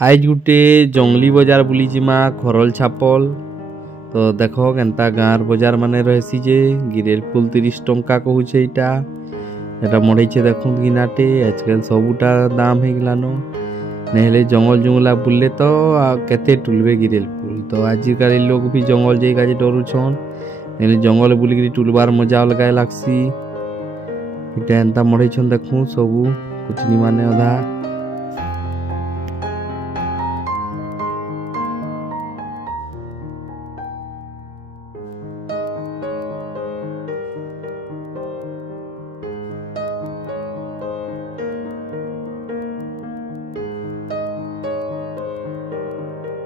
आज गुटे जंगली बजार बुली जिमा खरल छापल। तो देख केन्ता गाँर बजार माने रहसी जे गिरेल फुल 30 टंका कहूचे एटा मढ़ेचे देखुन गिनाटे आजकल सबूटा दाम हो गलान नहले जंगल जुंगला बुलले तो केते टुलबे गिरेल फुल। तो आजिकल लोग भी जंगल जाइका डरुछन नहले जंगल बुलिक टुलबार मजा अलग लागसी। इटा एंता मढ़ेछन देखु सबू कुचनी माने अधा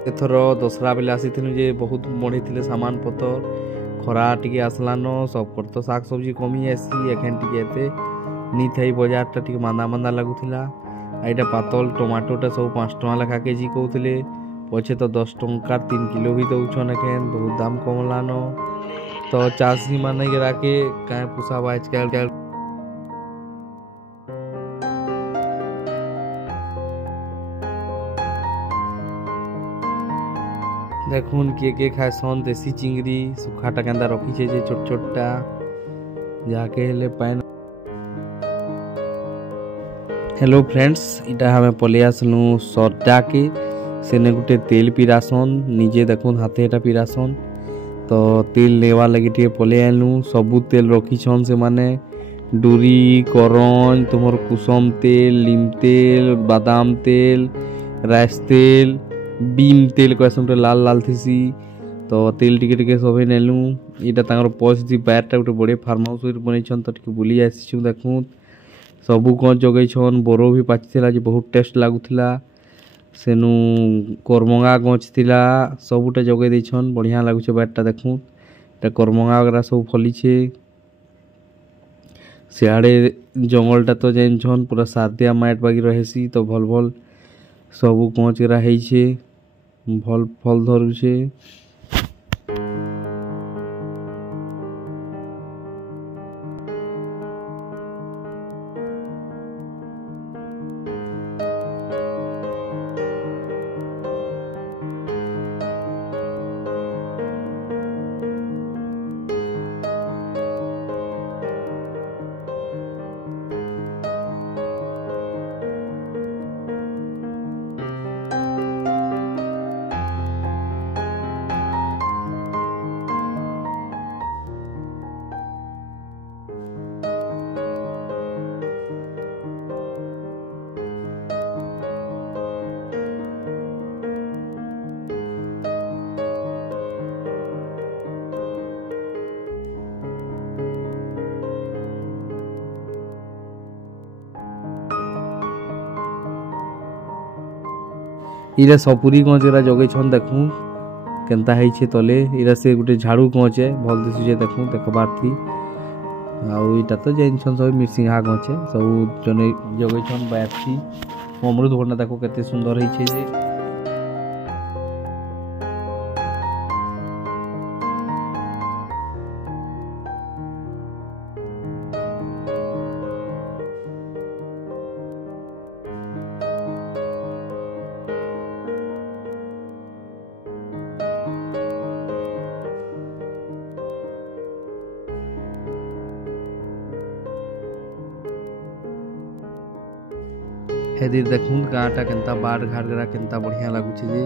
एथर दसरा बेले आसी जे बहुत बढ़ी थे सामान पतर खरा टी आसलान सब तो शाग सब्जी कमी आसी एखेन टी नी थी बजार टा मांदा मांदा लगुला। आईटा पातल टमाटोटा सब 5 टका लेखा केजी कहते पछे तो 10 टंका 3 किलो भी दौन एखेन बहुत दाम कमलान। तो चाषी माने के क्या पोसाब आजकल देखुन किए खाएसन देसी चिंगड़ी सुखाटा केंदा रखीचे जे छोट छोटा जाके हेले पाइन। हेलो फ्रेंड्स इटा हमें पले आसलु सदा के सेने गुटे तेल पिरासन निजे देखुन हाथे एटा पिरासन। तो तेल लेवा लगी टे पले आलु सबू तेल रखीछन से माने डूरी करन तुमर कुसुम तेल नीम तेल बादाम तेल राइस तेल बीम तेल कहसन लाल लाल थीसी। तो तेल टिके सब नेलु यहाँ पच बैरटा गोटे बड़े फार्म हाउस बनईछन तो टिके बुली आसी देखु सबू कौन जगैछन बोरो भी पाचिला बहुत टेस्ट लगुला सेनु करमंगा गछ थिला सबूटा जगै देछन बढ़िया लगुचे बैरटा देखु करमंगा वगैरह सब फलीछे सियाड़े जंगलटा तो जानछन पूरा सादिया माइट बागी रहेसी। तो भल भल सबू गछ गरा है भल फल धरुचे। इरा सपुरी गछ जरा जगैछन देखु केनता है तले इरा से गोटे झाड़ू गछ है भल दिशुचे देखु देखबार थी आउ इटा तो जानछन सब मिर्सिंगा गछ है सब जने जगैछन बाथी अमृतभंडा देखो केते सुंदर है जे हेदिर देखुन गाँटा केनता बाढ़ घाट गरा केनता बढ़िया लगुचे जे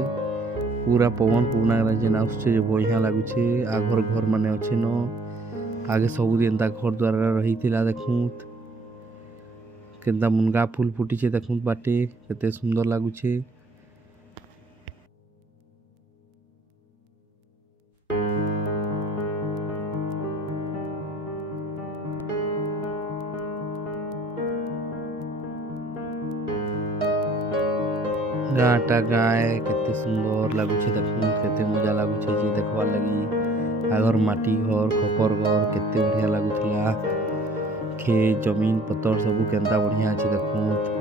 पूरा पवन पूर्णा जेन आसुचे जे बढ़िया लगुचे आघर घर माने अच्छे न आगे सबुद एंता घर द्वार रही थिला देखुन केनता मुनगा फूल फुटीचे देखुन बाटे केते सुंदर लगुचे। गाँटा गाय केते सुंदर लगुचे देखुन केते मजा लगुचे जे देखबार लगी आगर माटी घर खपर घर केते बढ़िया लगुला खेत जमीन पतर सबू केनता बढ़िया अच्छे देखुन।